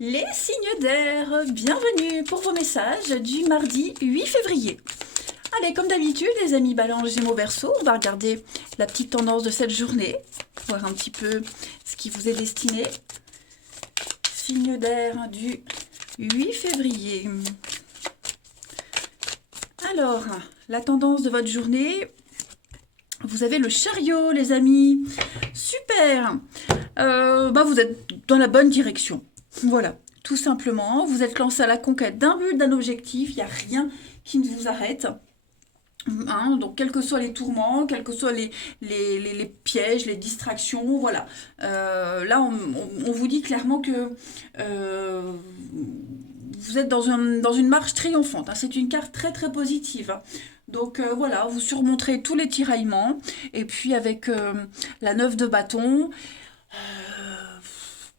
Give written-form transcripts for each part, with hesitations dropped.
Les signes d'air, bienvenue pour vos messages du mardi 8 février. Allez, comme d'habitude, les amis Balance, Gémeaux, Verseau, on va regarder la petite tendance de cette journée, voir un petit peu ce qui vous est destiné. Signe d'air du 8 février. Alors, la tendance de votre journée, vous avez le Chariot, les amis. Super. Vous êtes dans la bonne direction. Voilà, tout simplement. Vous êtes lancé à la conquête d'un but, d'un objectif. Il n'y a rien qui ne vous arrête. Hein, donc, quels que soient les tourments, quels que soient les pièges, les distractions, voilà. Là, on vous dit clairement que vous êtes dans une marche triomphante. Hein. C'est une carte très très positive. Hein. Donc voilà, vous surmonterez tous les tiraillements. Et puis avec la 9 de bâton,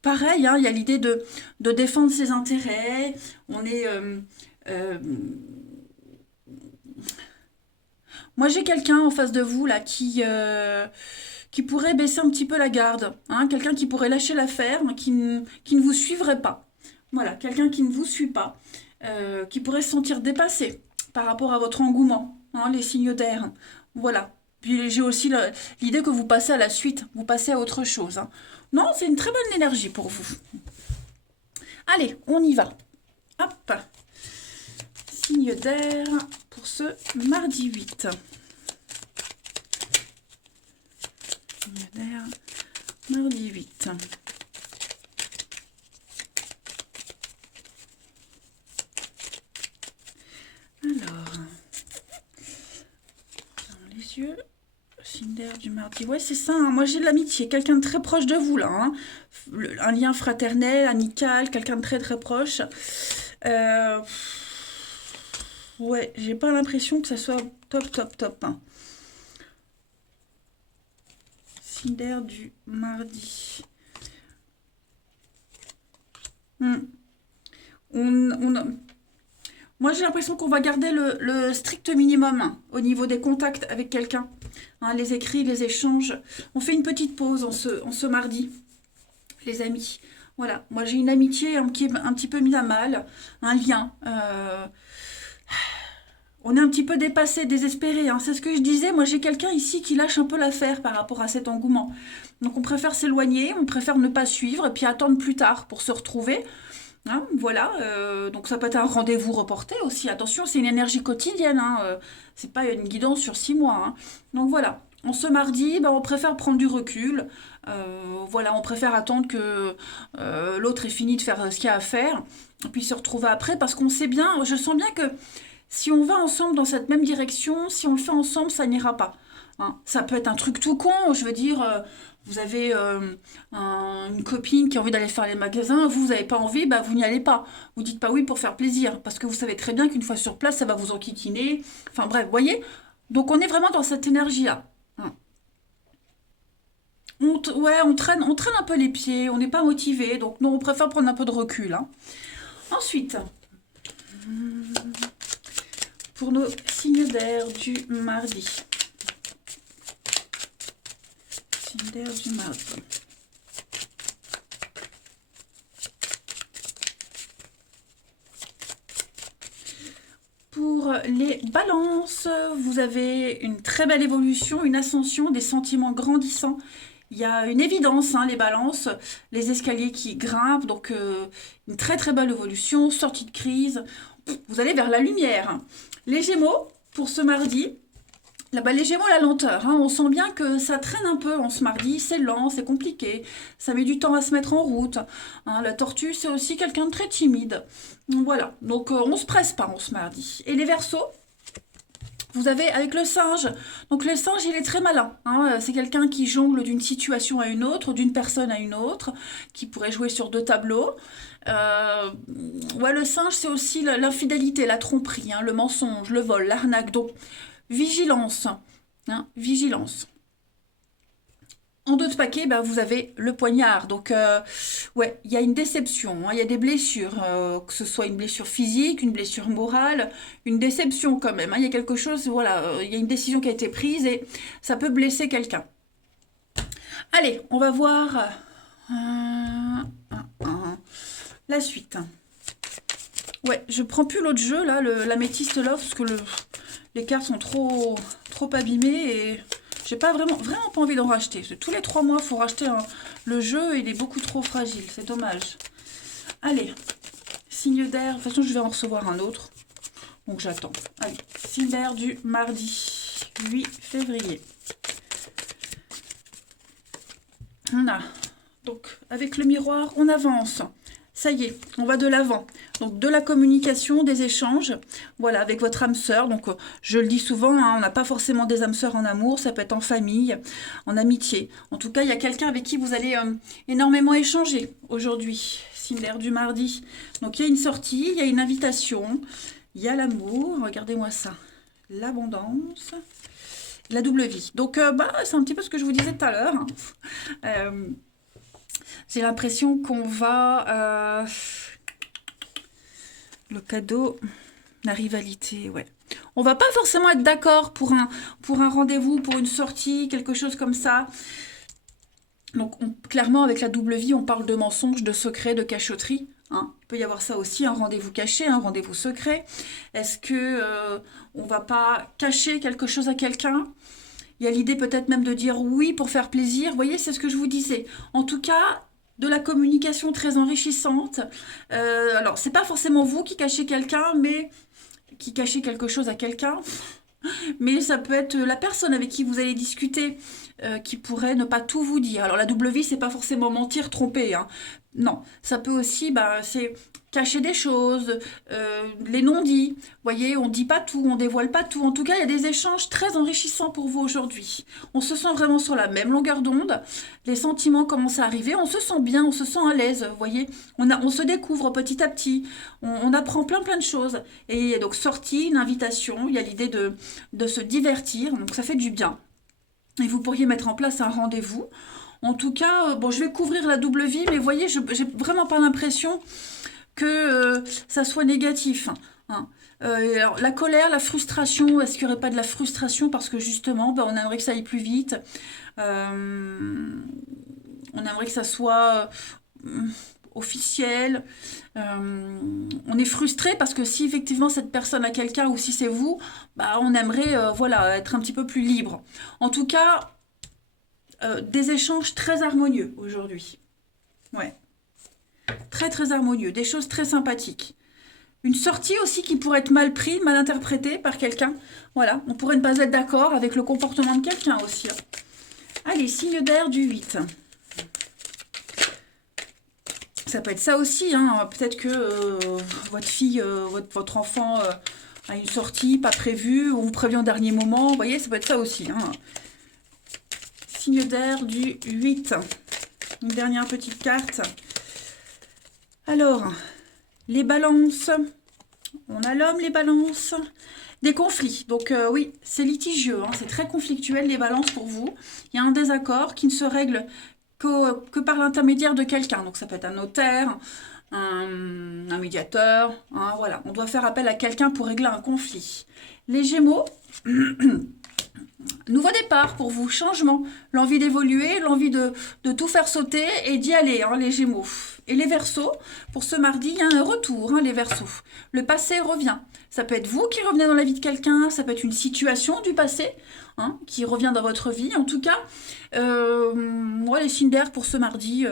pareil, hein, il y a l'idée de défendre ses intérêts. On est... Moi, j'ai quelqu'un en face de vous là qui pourrait baisser un petit peu la garde. Hein, quelqu'un qui pourrait lâcher l'affaire, mais qui ne vous suivrait pas. Voilà, quelqu'un qui ne vous suit pas, qui pourrait se sentir dépassé par rapport à votre engouement, hein, les signes d'air. Voilà. Puis j'ai aussi l'idée que vous passez à la suite, vous passez à autre chose. Hein. Non, c'est une très bonne énergie pour vous. Allez, on y va. Hop. Signe d'air pour ce mardi 8. Signe d'air, mardi 8. Alors, dans les yeux, signe d'air du mardi. Ouais, c'est ça. Hein. Moi, j'ai de l'amitié. Quelqu'un de très proche de vous, là. Hein. Un lien fraternel, amical, quelqu'un de très très proche. Ouais, j'ai pas l'impression que ça soit top, top, top. Hein. Signe d'air du mardi. On, Moi, j'ai l'impression qu'on va garder le strict minimum hein, au niveau des contacts avec quelqu'un. Hein, les écrits, les échanges. On fait une petite pause en ce mardi, les amis. Voilà, moi j'ai une amitié qui est un petit peu mise à mal, un lien. On est un petit peu dépassé, désespéré. Hein. C'est ce que je disais. Moi, j'ai quelqu'un ici qui lâche un peu l'affaire par rapport à cet engouement. Donc, on préfère s'éloigner, on préfère ne pas suivre et puis attendre plus tard pour se retrouver. Hein, voilà. Donc, ça peut être un rendez-vous reporté aussi. Attention, c'est une énergie quotidienne. Hein. C'est pas une guidance sur 6 mois. Hein. Donc, voilà. En ce mardi, on préfère prendre du recul. Voilà, on préfère attendre que l'autre ait fini de faire ce qu'il y a à faire, et puis se retrouver après, parce qu'on sait bien, je sens bien que si on va ensemble dans cette même direction, si on le fait ensemble, ça n'ira pas. Hein. Ça peut être un truc tout con, je veux dire, vous avez une copine qui a envie d'aller faire les magasins, vous n'avez pas envie, vous n'y allez pas. Vous dites pas oui pour faire plaisir, parce que vous savez très bien qu'une fois sur place, ça va vous enquiquiner. Enfin bref, vous voyez. Donc on est vraiment dans cette énergie-là. Hein. Ouais, on traîne un peu les pieds, on n'est pas motivé, donc non, on préfère prendre un peu de recul. Hein. Ensuite, pour nos signes d'air du mardi. Signes d'air du mardi. Pour les balances, vous avez une très belle évolution, une ascension, des sentiments grandissants. Il y a une évidence, hein, les balances, les escaliers qui grimpent, donc une très très belle évolution, sortie de crise. Vous allez vers la lumière. Les Gémeaux, pour ce mardi, là, les Gémeaux, la lenteur. Hein, on sent bien que ça traîne un peu en ce mardi. C'est lent, c'est compliqué. Ça met du temps à se mettre en route. Hein, la tortue, c'est aussi quelqu'un de très timide. Donc, voilà. Donc, on se presse pas en ce mardi. Et les Verseaux, vous avez avec le singe. Donc, le singe, il est très malin. Hein, c'est quelqu'un qui jongle d'une situation à une autre, d'une personne à une autre, qui pourrait jouer sur 2 tableaux. Ouais, le singe, c'est aussi l'infidélité, la tromperie, hein, le mensonge, le vol, l'arnaque. Donc, vigilance. Hein, vigilance. En dos de paquet, vous avez le poignard. Donc, ouais, il y a une déception, hein, il y a des blessures, que ce soit une blessure physique, une blessure morale, une déception quand même. Hein, il y a quelque chose, voilà, il y a une décision qui a été prise et ça peut blesser quelqu'un. Allez, on va voir La suite. Ouais, je prends plus l'autre jeu, là, l'améthyste Love, parce que les cartes sont trop abîmées et j'ai pas vraiment pas envie d'en racheter. Parce que tous les 3 mois, il faut racheter le jeu et il est beaucoup trop fragile. C'est dommage. Allez, signe d'air. De toute façon, je vais en recevoir un autre. Donc j'attends. Allez, signe d'air du mardi 8 février. On a. Donc, avec le miroir, on avance. Ça y est, on va de l'avant. Donc, de la communication, des échanges. Voilà, avec votre âme sœur. Donc, je le dis souvent, hein, on n'a pas forcément des âmes sœurs en amour. Ça peut être en famille, en amitié. En tout cas, il y a quelqu'un avec qui vous allez énormément échanger aujourd'hui. Signe d'air du mardi. Donc, il y a une sortie, il y a une invitation. Il y a l'amour. Regardez-moi ça. L'abondance. La double vie. Donc, c'est un petit peu ce que je vous disais tout à l'heure. J'ai l'impression qu'on va... le cadeau, la rivalité, ouais. On va pas forcément être d'accord pour un rendez-vous, pour une sortie, quelque chose comme ça. Donc, clairement, avec la double vie, on parle de mensonges, de secrets, de cachotterie. Hein. Il peut y avoir ça aussi, un rendez-vous caché, un rendez-vous secret. Est-ce que on va pas cacher quelque chose à quelqu'un ? Il y a l'idée peut-être même de dire oui pour faire plaisir. Vous voyez, c'est ce que je vous disais. En tout cas, de la communication très enrichissante. Alors, c'est pas forcément vous qui cachez quelqu'un, mais qui cachez quelque chose à quelqu'un. Mais ça peut être la personne avec qui vous allez discuter qui pourrait ne pas tout vous dire. Alors, la double vie, c'est pas forcément mentir, tromper. Hein. Non, ça peut aussi, c'est cacher des choses, les non-dits. Vous voyez, on ne dit pas tout, on dévoile pas tout. En tout cas, il y a des échanges très enrichissants pour vous aujourd'hui. On se sent vraiment sur la même longueur d'onde. Les sentiments commencent à arriver. On se sent bien, on se sent à l'aise. Vous voyez, on se découvre petit à petit. On apprend plein de choses. Et donc, sortie, une invitation. Il y a l'idée de se divertir. Donc, ça fait du bien. Et vous pourriez mettre en place un rendez-vous. En tout cas, je vais couvrir la double vie, mais vous voyez, j'ai vraiment pas l'impression que ça soit négatif. Hein. Alors, la colère, la frustration, est-ce qu'il n'y aurait pas de la frustration parce que justement, on aimerait que ça aille plus vite. On aimerait que ça soit officiel. On est frustré parce que si effectivement cette personne a quelqu'un ou si c'est vous, on aimerait être un petit peu plus libre. En tout cas, des échanges très harmonieux aujourd'hui. Ouais. Très harmonieux. Des choses très sympathiques. Une sortie aussi qui pourrait être mal prise, mal interprétée par quelqu'un. Voilà. On pourrait ne pas être d'accord avec le comportement de quelqu'un aussi. Allez, signe d'air du 8. Ça peut être ça aussi. Hein. Peut-être que votre fille, votre enfant a une sortie pas prévue, on vous prévient au dernier moment. Vous voyez, ça peut être ça aussi. Hein. Signe d'air du 8. Une dernière petite carte. Alors, les balances. On a l'homme, les balances. Des conflits. Donc oui, c'est litigieux. Hein, c'est très conflictuel, les balances pour vous. Il y a un désaccord qui ne se règle que par l'intermédiaire de quelqu'un. Donc ça peut être un notaire, un médiateur. Hein, voilà, on doit faire appel à quelqu'un pour régler un conflit. Les Gémeaux... Nouveau départ pour vous, changement, l'envie d'évoluer, l'envie de tout faire sauter et d'y aller, hein, les Gémeaux. Et les Verseaux, pour ce mardi, il y a un retour, hein, les Verseaux. Le passé revient. Ça peut être vous qui revenez dans la vie de quelqu'un, ça peut être une situation du passé hein, qui revient dans votre vie. En tout cas, moi, les signes d'air pour ce mardi,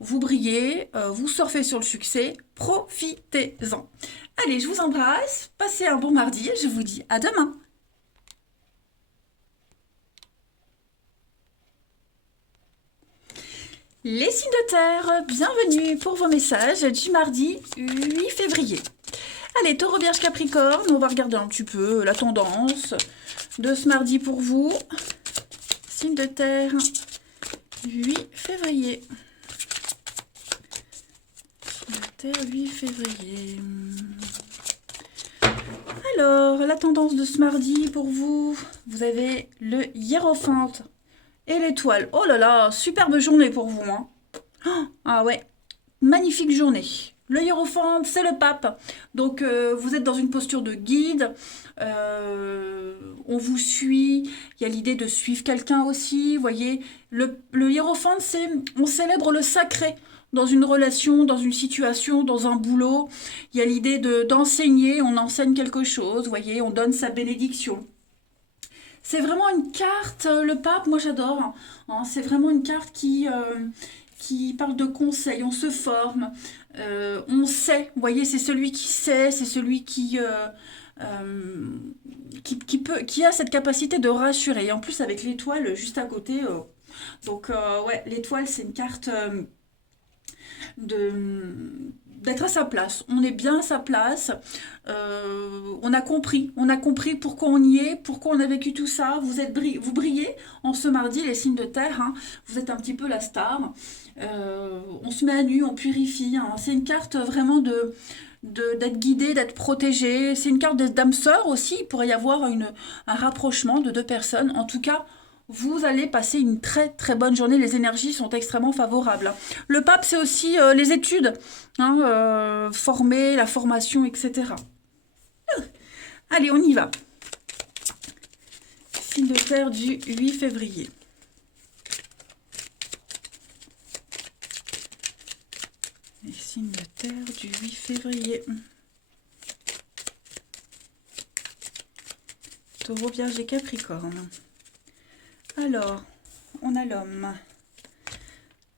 vous brillez, vous surfez sur le succès, profitez-en. Allez, je vous embrasse, passez un bon mardi et je vous dis à demain. Les signes de terre, bienvenue pour vos messages du mardi 8 février. Allez, Taureau, Vierge, Capricorne, on va regarder un petit peu la tendance de ce mardi pour vous. Signe de terre, 8 février. Signe de terre, 8 février. Alors, la tendance de ce mardi pour vous, vous avez le hiérophante. Et l'étoile. Oh là là, superbe journée pour vous. Hein. Ah ouais, magnifique journée. Le hiérophante, c'est le pape. Donc, vous êtes dans une posture de guide. On vous suit. Il y a l'idée de suivre quelqu'un aussi. Vous voyez, le hiérophante, c'est... On célèbre le sacré dans une relation, dans une situation, dans un boulot. Il y a l'idée d'enseigner, on enseigne quelque chose, vous voyez, on donne sa bénédiction. C'est vraiment une carte, le pape, moi j'adore, hein. C'est vraiment une carte qui parle de conseils, on se forme, on sait, vous voyez, c'est celui qui sait, c'est celui euh, qui a cette capacité de rassurer. Et en plus avec l'étoile juste à côté, donc ouais, l'étoile c'est une carte de d'être à sa place. On est bien à sa place. On a compris pourquoi on y est, pourquoi on a vécu tout ça. Vous brillez en ce mardi, les signes de terre, hein. Vous êtes un petit peu la star. On se met à nu, on purifie, hein. C'est une carte vraiment d'être guidé, d'être protégé. C'est une carte des dames sœurs aussi. Il pourrait y avoir un rapprochement de deux personnes. En tout cas, vous allez passer une très très bonne journée. Les énergies sont extrêmement favorables. Le pape, c'est aussi les études, hein, former, la formation, etc. Allez, on y va. Signe de terre du 8 février. Les signes de terre du 8 février. Taureau, Vierge et Capricorne. Alors, on a l'homme.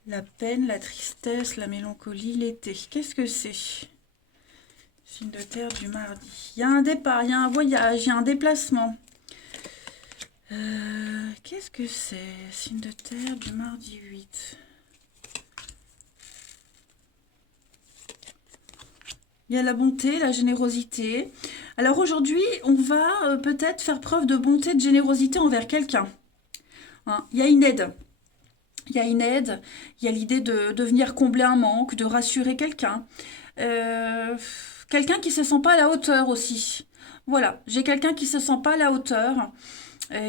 La peine, la tristesse, la mélancolie, l'été. Qu'est-ce que c'est? Signe de terre du mardi. Il y a un départ, il y a un voyage, il y a un déplacement. Qu'est-ce que c'est? Signe de terre du mardi 8. Il y a la bonté, la générosité. Alors aujourd'hui, on va peut-être faire preuve de bonté, de générosité envers quelqu'un. Hein, il y a une aide. Il y a une aide. Il y a l'idée de venir combler un manque, de rassurer quelqu'un. Quelqu'un qui ne se sent pas à la hauteur aussi. Voilà, j'ai quelqu'un qui ne se sent pas à la hauteur,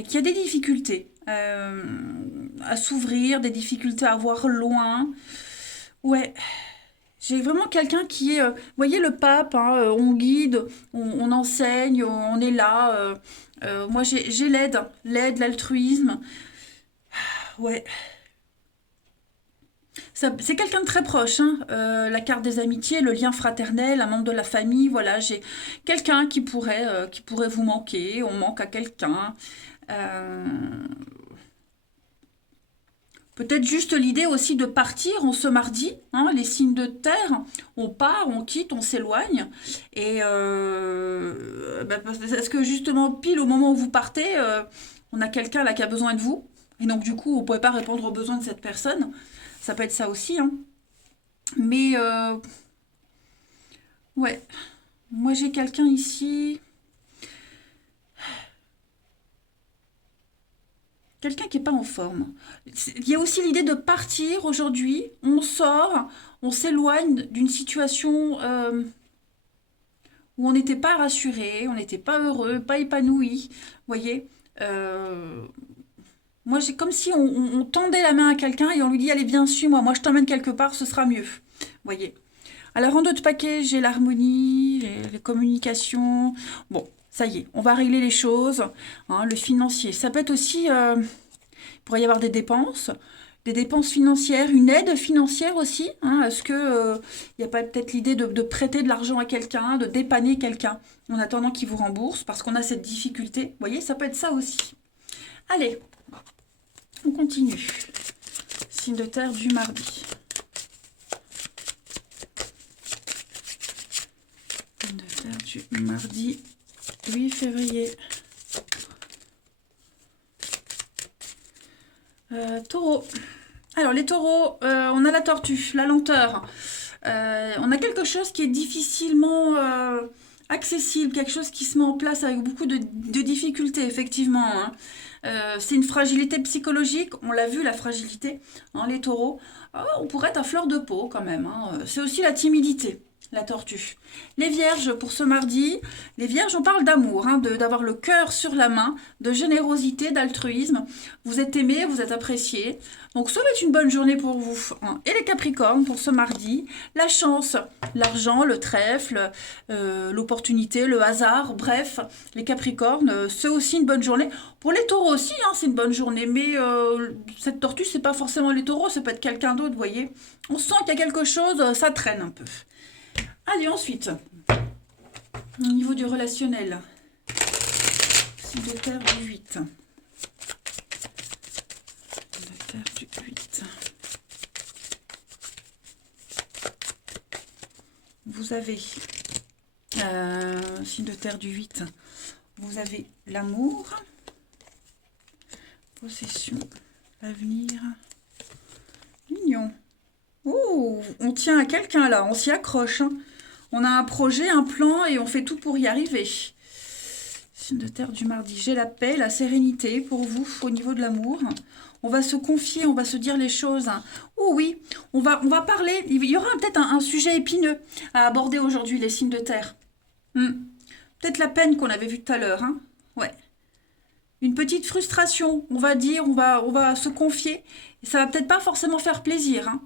qui a des difficultés à s'ouvrir, des difficultés à voir loin. Ouais, j'ai vraiment quelqu'un qui est, vous voyez le pape, hein, on guide, on enseigne, on est là. Moi j'ai l'aide, l'altruisme. Ouais, c'est quelqu'un de très proche, hein, la carte des amitiés, le lien fraternel, un membre de la famille, voilà, j'ai quelqu'un qui pourrait vous manquer, on manque à quelqu'un. Euh, Peut-être juste l'idée aussi de partir en ce mardi, hein, les signes de terre, on part, on quitte, on s'éloigne. Et parce que justement, pile au moment où vous partez, on a quelqu'un là qui a besoin de vous. Et donc du coup, vous ne pouvez pas répondre aux besoins de cette personne. Ça peut être ça aussi, hein. Mais ouais, moi j'ai quelqu'un ici, quelqu'un qui n'est pas en forme. Il y a aussi l'idée de partir aujourd'hui, on sort, on s'éloigne d'une situation où on n'était pas rassuré, on n'était pas heureux, pas épanoui, vous voyez. Euh, Moi, j'ai comme si on tendait la main à quelqu'un et on lui dit, allez, viens, suis-moi, moi je t'emmène quelque part, ce sera mieux, vous voyez. Alors en d'autres paquets, j'ai l'harmonie, les communications. Bon, ça y est, on va régler les choses, hein, le financier. Ça peut être aussi, il pourrait y avoir des dépenses financières, une aide financière aussi, hein. Est-ce que il n'y a pas peut-être l'idée de prêter de l'argent à quelqu'un, de dépanner quelqu'un en attendant qu'il vous rembourse parce qu'on a cette difficulté. Vous voyez, ça peut être ça aussi. Allez, on continue. Signe de terre du mardi. Signe de terre du mardi 8 février. Taureau. Alors les taureaux, on a la tortue, la lenteur. On a quelque chose qui est difficilement accessible, quelque chose qui se met en place avec beaucoup de difficultés, effectivement, hein. C'est une fragilité psychologique, on l'a vu, la fragilité, hein, les taureaux. On pourrait être à fleur de peau quand même, hein. C'est aussi la timidité. la tortue. Les vierges, pour ce mardi, les vierges, on parle d'amour, hein, d'avoir le cœur sur la main, de générosité, d'altruisme. Vous êtes aimés, vous êtes appréciés. Donc, ça va être une bonne journée pour vous, hein. Et les capricornes, pour ce mardi, la chance, l'argent, le trèfle, l'opportunité, le hasard, bref, les capricornes, c'est aussi une bonne journée. Pour les taureaux aussi, hein, c'est une bonne journée, mais cette tortue, c'est pas forcément les taureaux, ça peut être quelqu'un d'autre, vous voyez. On sent qu'il y a quelque chose, ça traîne un peu. Allez, ensuite, au niveau du relationnel, signe de terre du 8. Signe de terre du 8. Vous avez, signe de terre du 8, vous avez l'amour, possession, l'avenir, l'union. Oh, on tient à quelqu'un là, on s'y accroche, hein. On a un projet, un plan et on fait tout pour y arriver. Signe de terre du mardi. J'ai la paix, la sérénité pour vous au niveau de l'amour. On va se confier, on va se dire les choses. Oh oui, on va parler. Il y aura peut-être un sujet épineux à aborder aujourd'hui, les signes de terre. Peut-être la peine qu'on avait vue tout à l'heure, hein. Ouais. Une petite frustration, on va dire, on va se confier. Et ça va peut-être pas forcément faire plaisir, hein.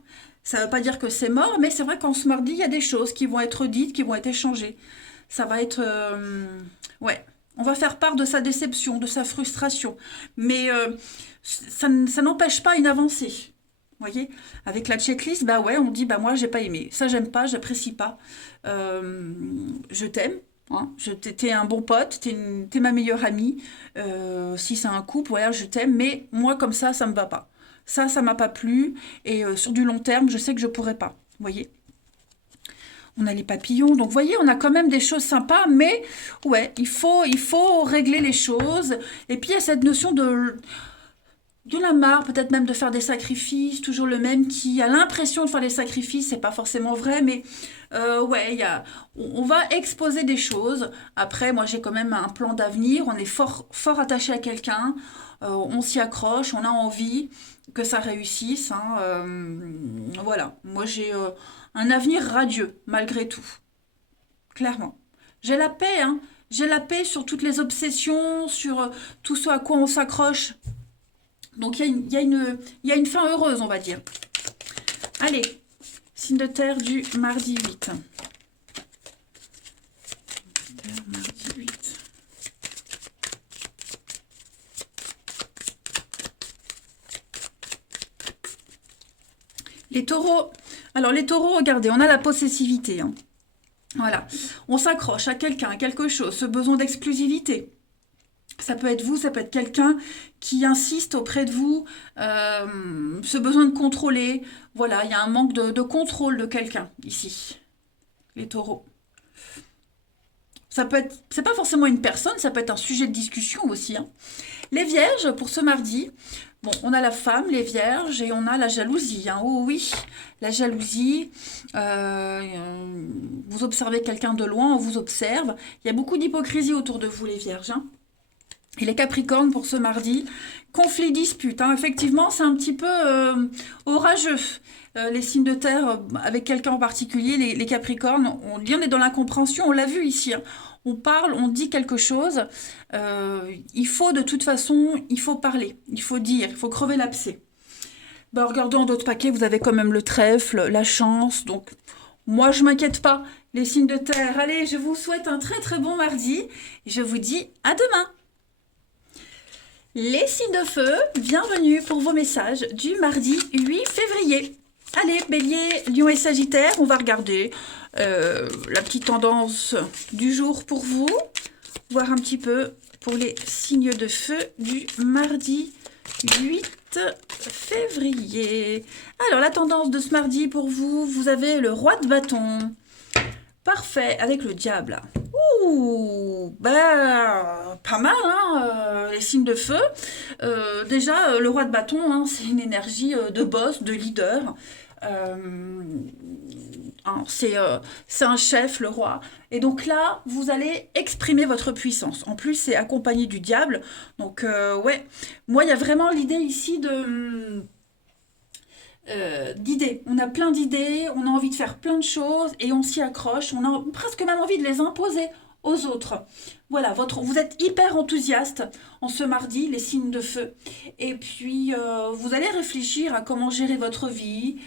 Ça ne veut pas dire que c'est mort, mais c'est vrai qu'en ce mardi, il y a des choses qui vont être dites, qui vont être échangées. Ça va être... ouais, on va faire part de sa déception, de sa frustration. Mais ça n'empêche pas une avancée. Vous voyez, avec la checklist, bah ouais, on dit, bah moi, j'ai pas aimé. Ça, j'aime pas, j'apprécie pas. Je t'aime. Hein, t'es un bon pote, t'es ma meilleure amie. Si c'est un couple, voilà, je t'aime. Mais moi, comme ça me va pas. Ça m'a pas plu. Et sur du long terme, je sais que je pourrais pas. Vous voyez? On a les papillons. Donc, vous voyez, on a quand même des choses sympas. Mais, ouais, il faut régler les choses. Et puis, il y a cette notion de la marre, peut-être même de faire des sacrifices. Toujours le même qui a l'impression de faire des sacrifices. C'est pas forcément vrai, mais ouais, on va exposer des choses. Après, moi, j'ai quand même un plan d'avenir. On est fort, fort attaché à quelqu'un. On s'y accroche. On a envie que ça réussisse, hein. Voilà, moi j'ai un avenir radieux, malgré tout, clairement. J'ai la paix, hein. J'ai la paix sur toutes les obsessions, sur tout ce à quoi on s'accroche. Donc il y a une fin heureuse, on va dire. Allez, signe de terre du mardi 8. Mardi 8. Les taureaux, alors les taureaux, regardez, on a la possessivité, hein. Voilà, on s'accroche à quelqu'un, à quelque chose, ce besoin d'exclusivité. Ça peut être vous, ça peut être quelqu'un qui insiste auprès de vous, ce besoin de contrôler. Voilà, il y a un manque de contrôle de quelqu'un ici, les taureaux. Ça peut être, c'est pas forcément une personne, ça peut être un sujet de discussion aussi, hein. Les vierges, pour ce mardi, bon, on a la femme, les vierges, et on a la jalousie, hein. Oh oui, la jalousie. Vous observez quelqu'un de loin, on vous observe. Il y a beaucoup d'hypocrisie autour de vous, les vierges, hein. Et les capricornes, pour ce mardi, conflit, dispute, hein. Effectivement, c'est un petit peu orageux. Les signes de terre, avec quelqu'un en particulier, les capricornes, on est dans l'incompréhension, on l'a vu ici, hein. On parle, on dit quelque chose. Il faut de toute façon, il faut parler, il faut dire, il faut crever l'abcès. Ben, regardons d'autres paquets, vous avez quand même le trèfle, la chance. Donc, moi, je m'inquiète pas. Les signes de terre, allez, je vous souhaite un très très bon mardi. Et je vous dis à demain. Les signes de feu, bienvenue pour vos messages du mardi 8 février. Allez, Bélier, Lion et Sagittaire, on va regarder la petite tendance du jour pour vous. Voir un petit peu pour les signes de feu du mardi 8 février. Alors, la tendance de ce mardi pour vous, vous avez le roi de bâton. Parfait, avec le diable. Ouh, bah, pas mal, hein, les signes de feu. Déjà, le roi de bâton, hein, c'est une énergie de boss, de leader. Hein, c'est un chef, le roi. Et donc là, vous allez exprimer votre puissance. En plus, c'est accompagné du diable. Donc, ouais, moi, il y a vraiment l'idée ici d'idées. On a plein d'idées, on a envie de faire plein de choses et on s'y accroche. On a presque même envie de les imposer aux autres. Voilà, vous êtes hyper enthousiaste en ce mardi, les signes de feu. Et puis, vous allez réfléchir à comment gérer votre vie,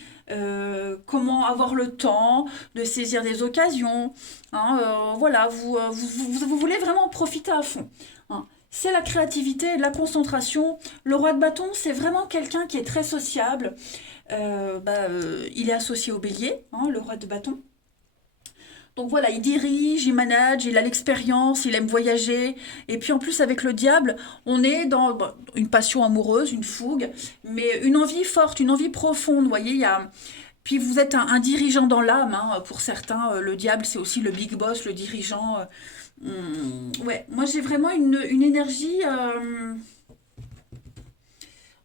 comment avoir le temps de saisir des occasions. Hein, voilà, vous voulez vraiment profiter à fond. Hein. C'est la créativité, la concentration. Le roi de bâton, c'est vraiment quelqu'un qui est très sociable. Il est associé au bélier, hein, le roi de bâton. Donc voilà, il dirige, il manage, il a l'expérience, il aime voyager. Et puis en plus, avec le diable, on est dans une passion amoureuse, une fougue, mais une envie forte, une envie profonde. Vous voyez, il y a. Puis vous êtes dirigeant dans l'âme, hein, pour certains. Le diable, c'est aussi le big boss, le dirigeant. Ouais, moi j'ai vraiment une énergie.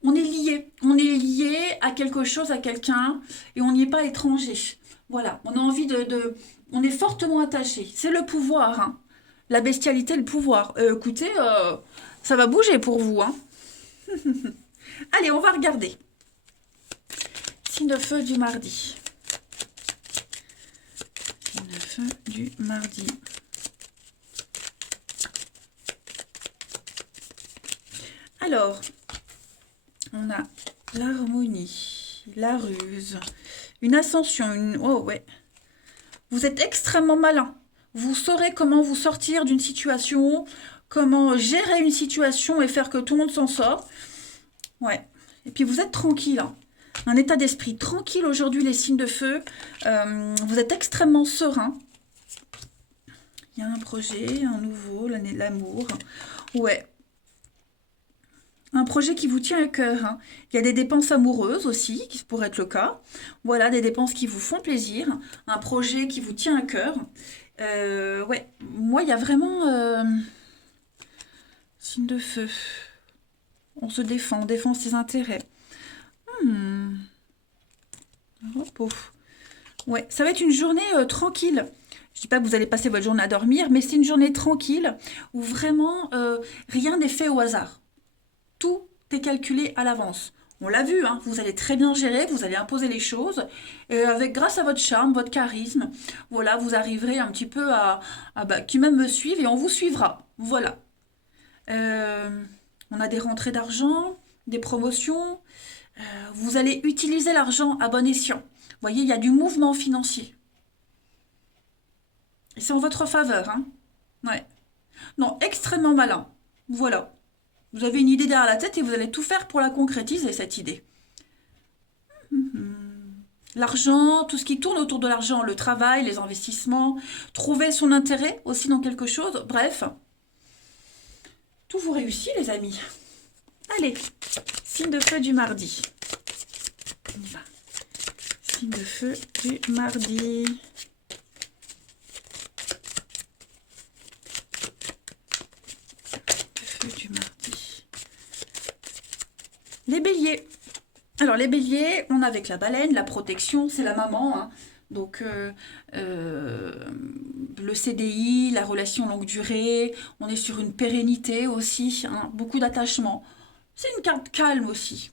On est lié à quelque chose, à quelqu'un, et on n'y est pas étranger. Voilà, on a envie on est fortement attaché. C'est le pouvoir, hein. La bestialité, le pouvoir. Écoutez, ça va bouger pour vous, hein. Allez, on va regarder. Signe de feu du mardi. Signe de feu du mardi. Alors, on a l'harmonie, la ruse, une ascension, Oh ouais. Vous êtes extrêmement malin. Vous saurez comment vous sortir d'une situation, comment gérer une situation et faire que tout le monde s'en sort. Ouais. Et puis vous êtes tranquille, hein. Un état d'esprit tranquille aujourd'hui, les signes de feu. Vous êtes extrêmement serein. Il y a un projet, un nouveau, l'année de l'amour. Ouais. Un projet qui vous tient à cœur, hein. Il y a des dépenses amoureuses aussi, qui pourraient être le cas. Voilà, des dépenses qui vous font plaisir. Un projet qui vous tient à cœur. Ouais, moi, il y a vraiment signe de feu. On défend ses intérêt. Hmm, repos. Ouais, ça va être une journée tranquille. Je dis pas que vous allez passer votre journée à dormir, mais c'est une journée tranquille où vraiment rien n'est fait au hasard. Tout est calculé à l'avance. On l'a vu, hein, vous allez très bien gérer, vous allez imposer les choses. Et grâce à votre charme, votre charisme, voilà, vous arriverez un petit peu qui même me suivent et on vous suivra. Voilà. Euh, on a des rentrées d'argent, des promotions. Vous allez utiliser l'argent à bon escient. Vous voyez, il y a du mouvement financier. Et c'est en votre faveur, hein. Ouais. Non, extrêmement malin. Voilà. Vous avez une idée derrière la tête et vous allez tout faire pour la concrétiser, cette idée. L'argent, tout ce qui tourne autour de l'argent, le travail, les investissements, trouver son intérêt aussi dans quelque chose, bref, tout vous réussit, les amis. Allez, signe de feu du mardi. On y va. Signe de feu du mardi. Feu du mardi. Les béliers. Alors les béliers, on a avec la baleine, la protection, c'est la maman, hein. Donc le CDI, la relation longue durée, on est sur une pérennité aussi, hein, beaucoup d'attachement. C'est une carte calme aussi.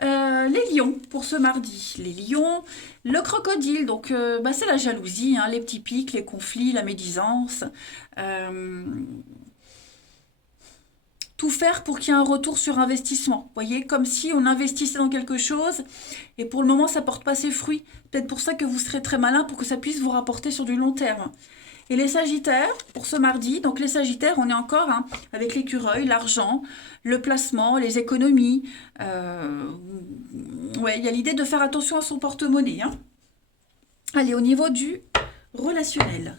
Les lions pour ce mardi. Les lions, le crocodile, donc c'est la jalousie, hein, les petits pics, les conflits, la médisance. Euh, tout faire pour qu'il y ait un retour sur investissement. Vous voyez, comme si on investissait dans quelque chose et pour le moment ça porte pas ses fruits. Peut-être pour ça que vous serez très malin pour que ça puisse vous rapporter sur du long terme. Et les sagittaires, pour ce mardi, donc les sagittaires, on est encore, hein, avec l'écureuil, l'argent, le placement, les économies. Ouais, il y a l'idée de faire attention à son porte-monnaie, hein. Allez, au niveau du relationnel.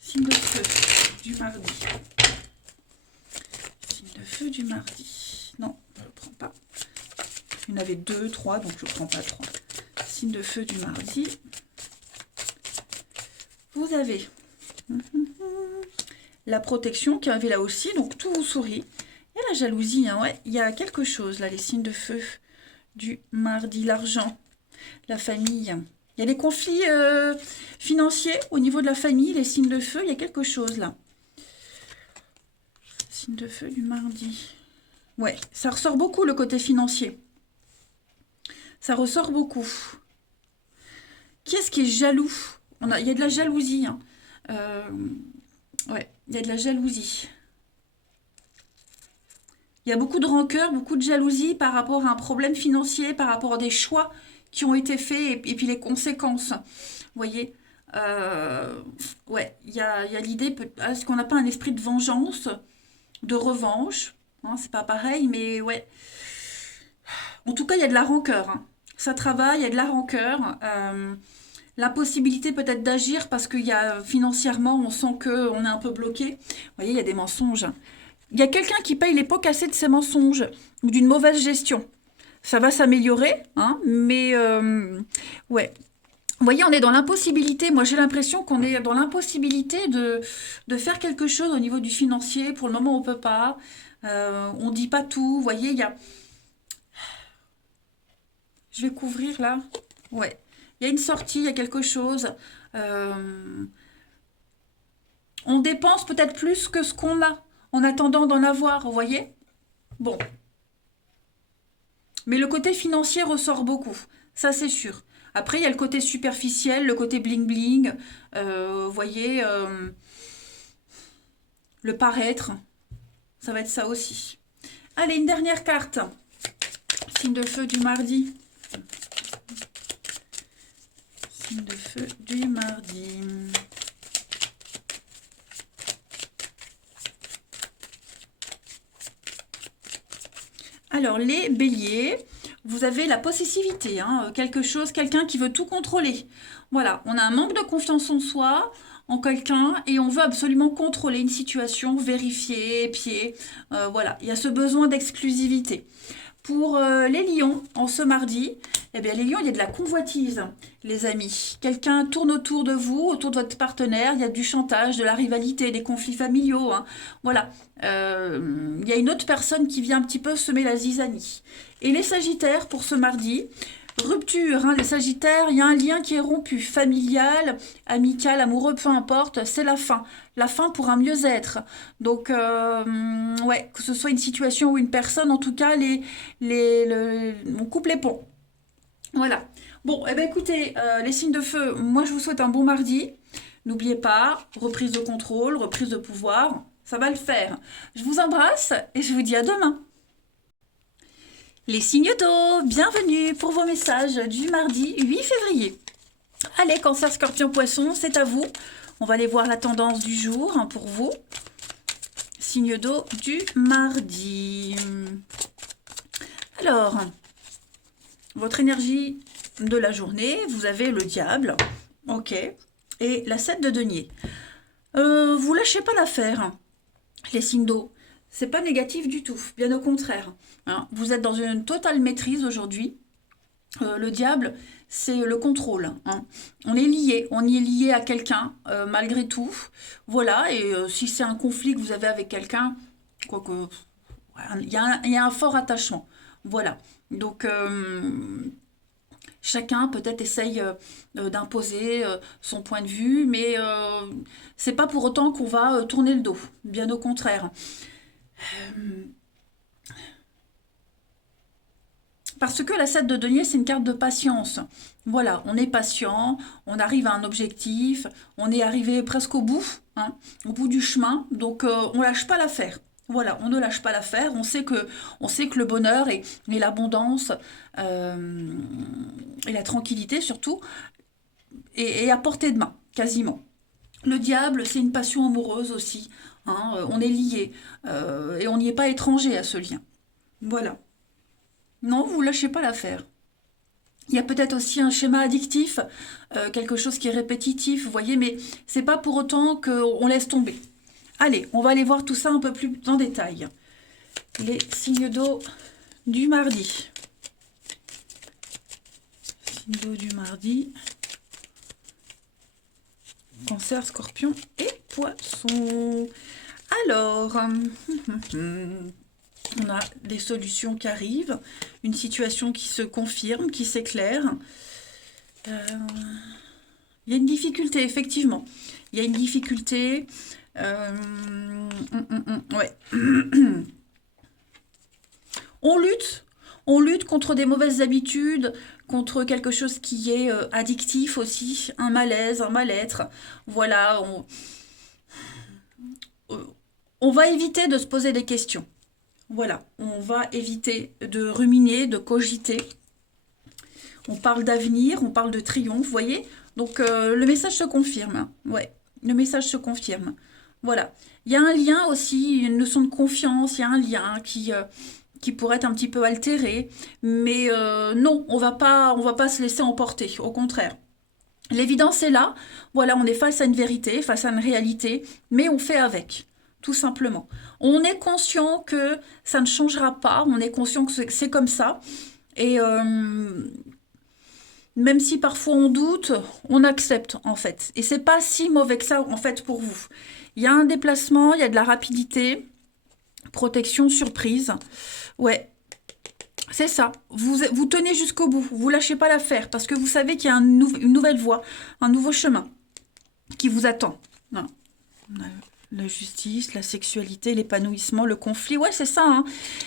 Signe de feu du mardi. Le feu du mardi. Non, je ne prends pas. Il y en avait 2, 3, donc je ne prends pas 3. Signe de feu du mardi. Vous avez la protection qui avait là aussi, donc tout vous sourit. Et la jalousie, hein, ouais, il y a quelque chose là, les signes de feu du mardi. L'argent, la famille. Il y a des conflits financiers au niveau de la famille, les signes de feu, il y a quelque chose là. Signe de feu du mardi. Ouais, ça ressort beaucoup le côté financier. Ça ressort beaucoup. Qui est-ce qui est jaloux? Il y a de la jalousie, hein. Euh, ouais, il y a de la jalousie. Il y a beaucoup de rancœur, beaucoup de jalousie par rapport à un problème financier, par rapport à des choix qui ont été faits et puis les conséquences. Vous voyez? Euh, ouais, il y a l'idée, est-ce qu'on n'a pas un esprit de vengeance, de revanche? Hein, c'est pas pareil, mais ouais. En tout cas, il y a de la rancœur, hein. Ça travaille, il y a de la rancœur. La possibilité peut-être d'agir parce qu'il y a financièrement, on sent qu'on est un peu bloqué. Vous voyez, il y a des mensonges. Il y a quelqu'un qui paye les pots cassés de ses mensonges ou d'une mauvaise gestion. Ça va s'améliorer, hein, mais ouais. Vous voyez, on est dans l'impossibilité. Moi, j'ai l'impression qu'on est dans l'impossibilité de faire quelque chose au niveau du financier. Pour le moment, on ne peut pas. On ne dit pas tout. Vous voyez, il y a... Je vais couvrir là. Ouais. Il y a une sortie, il y a quelque chose. Euh, on dépense peut-être plus que ce qu'on a en attendant d'en avoir, vous voyez? Bon. Mais le côté financier ressort beaucoup. Ça, c'est sûr. Après, il y a le côté superficiel, le côté bling-bling. Vous voyez, le paraître. Ça va être ça aussi. Allez, une dernière carte. Signe de feu du mardi. Signe de feu du mardi. Alors, les béliers, vous avez la possessivité, hein, quelque chose, quelqu'un qui veut tout contrôler. Voilà, on a un manque de confiance en soi, en quelqu'un, et on veut absolument contrôler une situation, vérifier, épier. Voilà, il y a ce besoin d'exclusivité. Pour les lions, en ce mardi, eh bien, les lions, il y a de la convoitise, les amis. Quelqu'un tourne autour de vous, autour de votre partenaire. Il y a du chantage, de la rivalité, des conflits familiaux, hein. Voilà. Il y a une autre personne qui vient un petit peu semer la zizanie. Et les sagittaires, pour ce mardi, rupture, hein, les sagittaires, il y a un lien qui est rompu. Familial, amical, amoureux, peu importe, c'est la fin. La fin pour un mieux-être. Donc, ouais, que ce soit une situation ou une personne, en tout cas, on coupe les ponts. Voilà. Bon, eh ben écoutez, les signes de feu, moi je vous souhaite un bon mardi. N'oubliez pas, reprise de contrôle, reprise de pouvoir, ça va le faire. Je vous embrasse et je vous dis à demain. Les signes d'eau, bienvenue pour vos messages du mardi 8 février. Allez, Cancer, Scorpion, Poisson, c'est à vous. On va aller voir la tendance du jour, hein, pour vous. Signe d'eau du mardi. Alors, votre énergie de la journée, vous avez le diable, ok, et la 7 de denier. Vous lâchez pas l'affaire, hein, les signes d'eau. C'est pas négatif du tout, bien au contraire, hein. Vous êtes dans une totale maîtrise aujourd'hui. Le diable, c'est le contrôle, hein. On est lié, on y est lié à quelqu'un, malgré tout. Voilà, et si c'est un conflit que vous avez avec quelqu'un, quoique, il y a un fort attachement. Voilà. Donc, chacun peut-être essaye d'imposer son point de vue, mais c'est pas pour autant qu'on va tourner le dos. Bien au contraire. Parce que la 7 de denier, c'est une carte de patience. Voilà, on est patient, on arrive à un objectif, on est arrivé presque au bout, hein, au bout du chemin, donc on lâche pas l'affaire. Voilà, on ne lâche pas l'affaire, on sait que le bonheur et l'abondance euh, et la tranquillité surtout est à portée de main, quasiment. Le diable, c'est une passion amoureuse aussi, hein, on est lié et on n'y est pas étranger à ce lien. Voilà. Non, vous lâchez pas l'affaire. Il y a peut-être aussi un schéma addictif, quelque chose qui est répétitif, vous voyez, mais c'est pas pour autant qu'on laisse tomber. Allez, on va aller voir tout ça un peu plus en détail. Les signes d'eau du mardi. Signes d'eau du mardi. Cancer, Scorpion et Poisson. Alors, on a des solutions qui arrivent, une situation qui se confirme, qui s'éclaire. Il y a une difficulté, effectivement. Il y a une difficulté. Ouais. On lutte contre des mauvaises habitudes contre quelque chose qui est addictif aussi, un malaise, un mal-être. Voilà, on va éviter de se poser des questions. Voilà, on va éviter de ruminer, de cogiter. On parle d'avenir, on parle de triomphe, vous voyez? Donc le message se confirme, hein. Ouais, le message se confirme. Voilà. Il y a un lien aussi, une notion de confiance, il y a un lien qui pourrait être un petit peu altéré, mais non, on va pas se laisser emporter, au contraire. L'évidence est là, voilà, on est face à une vérité, face à une réalité, mais on fait avec, tout simplement. On est conscient que ça ne changera pas, on est conscient que c'est comme ça, et même si parfois on doute, on accepte en fait. Et c'est pas si mauvais que ça en fait pour vous. Il y a un déplacement, il y a de la rapidité, protection, surprise. Ouais, c'est ça. Vous tenez jusqu'au bout, vous lâchez pas l'affaire parce que vous savez qu'il y a une nouvelle voie, un nouveau chemin qui vous attend. Non. La justice, la sexualité, l'épanouissement, le conflit, ouais, c'est ça, hein.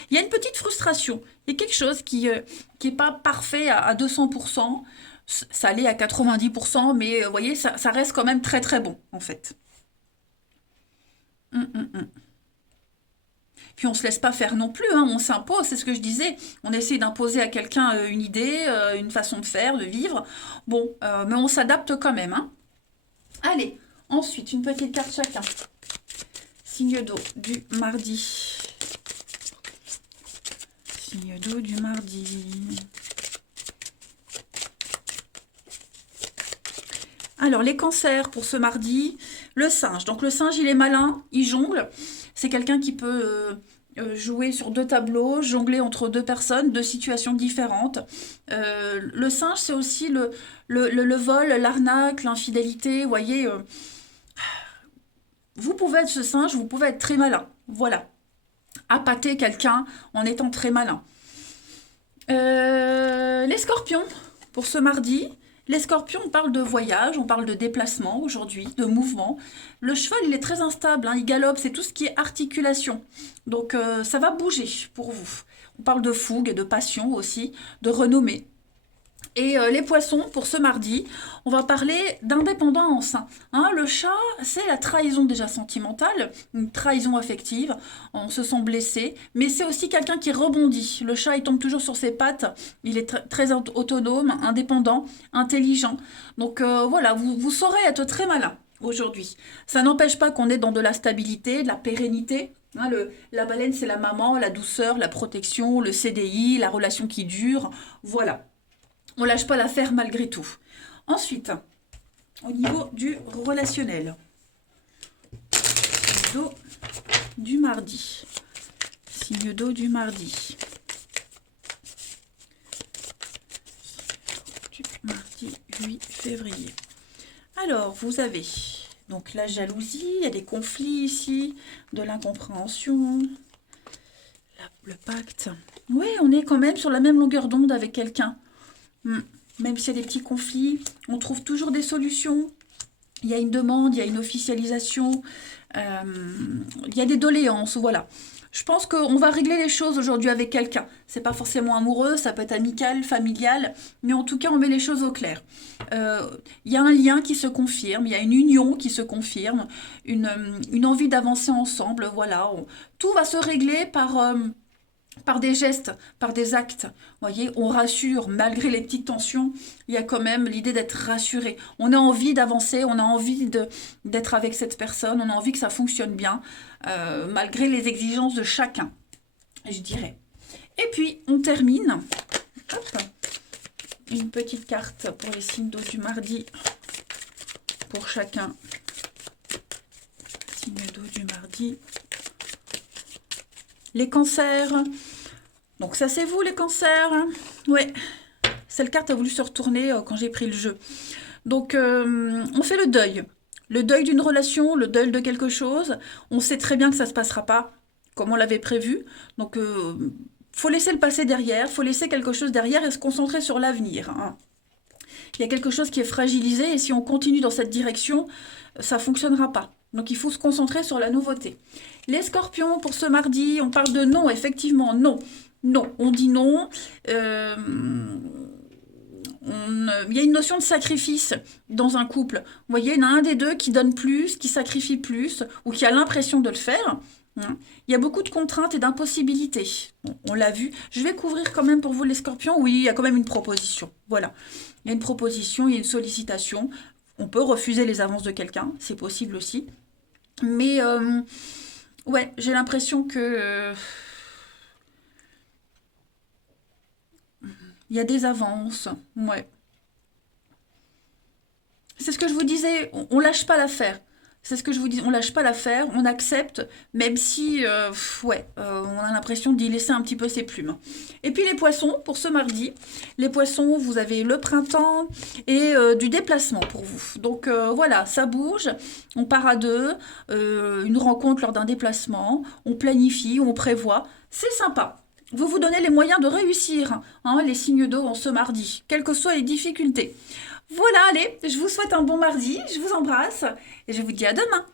Il y a une petite frustration. Il y a quelque chose qui est pas parfait à 200%. Ça l'est à 90%, mais vous voyez, ça reste quand même très très bon, en fait. Hum. Puis on se laisse pas faire non plus, hein, on s'impose, c'est ce que je disais. On essaie d'imposer à quelqu'un une idée, une façon de faire, de vivre. Bon, mais on s'adapte quand même, hein. Allez, ensuite, une petite carte chacun. Signe d'eau du mardi. Signe d'eau du mardi. Alors, les cancers pour ce mardi. Le singe. Donc, le singe, il est malin, il jongle. C'est quelqu'un qui peut jouer sur deux tableaux, jongler entre deux personnes, deux situations différentes. Le singe, c'est aussi le vol, l'arnaque, l'infidélité. Vous voyez, vous pouvez être ce singe, vous pouvez être très malin. Voilà. Appâter quelqu'un en étant très malin. Les scorpions, pour ce mardi. Les scorpions, on parle de voyage, on parle de déplacement aujourd'hui, de mouvement. Le cheval, il est très instable, hein, il galope, c'est tout ce qui est articulation. Donc ça va bouger pour vous. On parle de fougue et de passion aussi, de renommée. Et les poissons, pour ce mardi, on va parler d'indépendance. Hein, le chat, c'est la trahison déjà sentimentale, une trahison affective, on se sent blessé, mais c'est aussi quelqu'un qui rebondit. Le chat, il tombe toujours sur ses pattes, il est très autonome, indépendant, intelligent. Donc voilà, vous saurez être très malin aujourd'hui. Ça n'empêche pas qu'on est dans de la stabilité, de la pérennité. Hein, la baleine, c'est la maman, la douceur, la protection, le CDI, la relation qui dure. Voilà. On lâche pas l'affaire malgré tout. Ensuite, au niveau du relationnel. Signe d'eau du mardi. Signe d'eau du mardi. Du mardi 8 février. Alors, vous avez donc la jalousie, il y a des conflits ici, de l'incompréhension, le pacte. Oui, on est quand même sur la même longueur d'onde avec quelqu'un. Même s'il y a des petits conflits, on trouve toujours des solutions. Il y a une demande, il y a une officialisation, il y a des doléances, voilà. Je pense qu'on va régler les choses aujourd'hui avec quelqu'un. C'est pas forcément amoureux, ça peut être amical, familial, mais en tout cas, on met les choses au clair. Il y a un lien qui se confirme, il y a une union qui se confirme, une envie d'avancer ensemble, voilà. Tout va se régler par des gestes, par des actes. Vous voyez, on rassure, malgré les petites tensions, il y a quand même l'idée d'être rassuré. On a envie d'avancer, on a envie d'être avec cette personne, on a envie que ça fonctionne bien, malgré les exigences de chacun, je dirais. Et puis, on termine. Hop, une petite carte pour les signes d'eau du mardi, pour chacun. Signe d'eau du mardi. Les cancers. Donc ça, c'est vous, les cancers. Ouais. Cette carte a voulu se retourner quand j'ai pris le jeu. Donc, on fait le deuil. Le deuil d'une relation, le deuil de quelque chose. On sait très bien que ça ne se passera pas comme on l'avait prévu. Donc, faut laisser le passé derrière. Faut laisser quelque chose derrière et se concentrer sur l'avenir. Hein. Il y a quelque chose qui est fragilisé et si on continue dans cette direction, ça ne fonctionnera pas. Donc, il faut se concentrer sur la nouveauté. Les scorpions, pour ce mardi, on parle de non, effectivement, non. Non, on dit non. il y a une notion de sacrifice dans un couple. Vous voyez, il y en a un des deux qui donne plus, qui sacrifie plus, ou qui a l'impression de le faire. Hein. Il y a beaucoup de contraintes et d'impossibilités. Bon, on l'a vu. Je vais couvrir quand même pour vous les scorpions. Oui, il y a quand même une proposition. Voilà. Il y a une proposition, il y a une sollicitation. On peut refuser les avances de quelqu'un, c'est possible aussi. Mais ouais, j'ai l'impression que il y a des avances. Ouais. C'est ce que je vous disais, on lâche pas l'affaire. C'est ce que je vous dis, on lâche pas l'affaire, on accepte, même si, ouais, on a l'impression d'y laisser un petit peu ses plumes. Et puis les poissons, pour ce mardi, les poissons, vous avez le printemps et du déplacement pour vous. Donc voilà, ça bouge, on part à deux, une rencontre lors d'un déplacement, on planifie, on prévoit, c'est sympa. Vous vous donnez les moyens de réussir, hein, les signes d'eau en ce mardi, quelles que soient les difficultés. Voilà, allez, je vous souhaite un bon mardi, je vous embrasse et je vous dis à demain.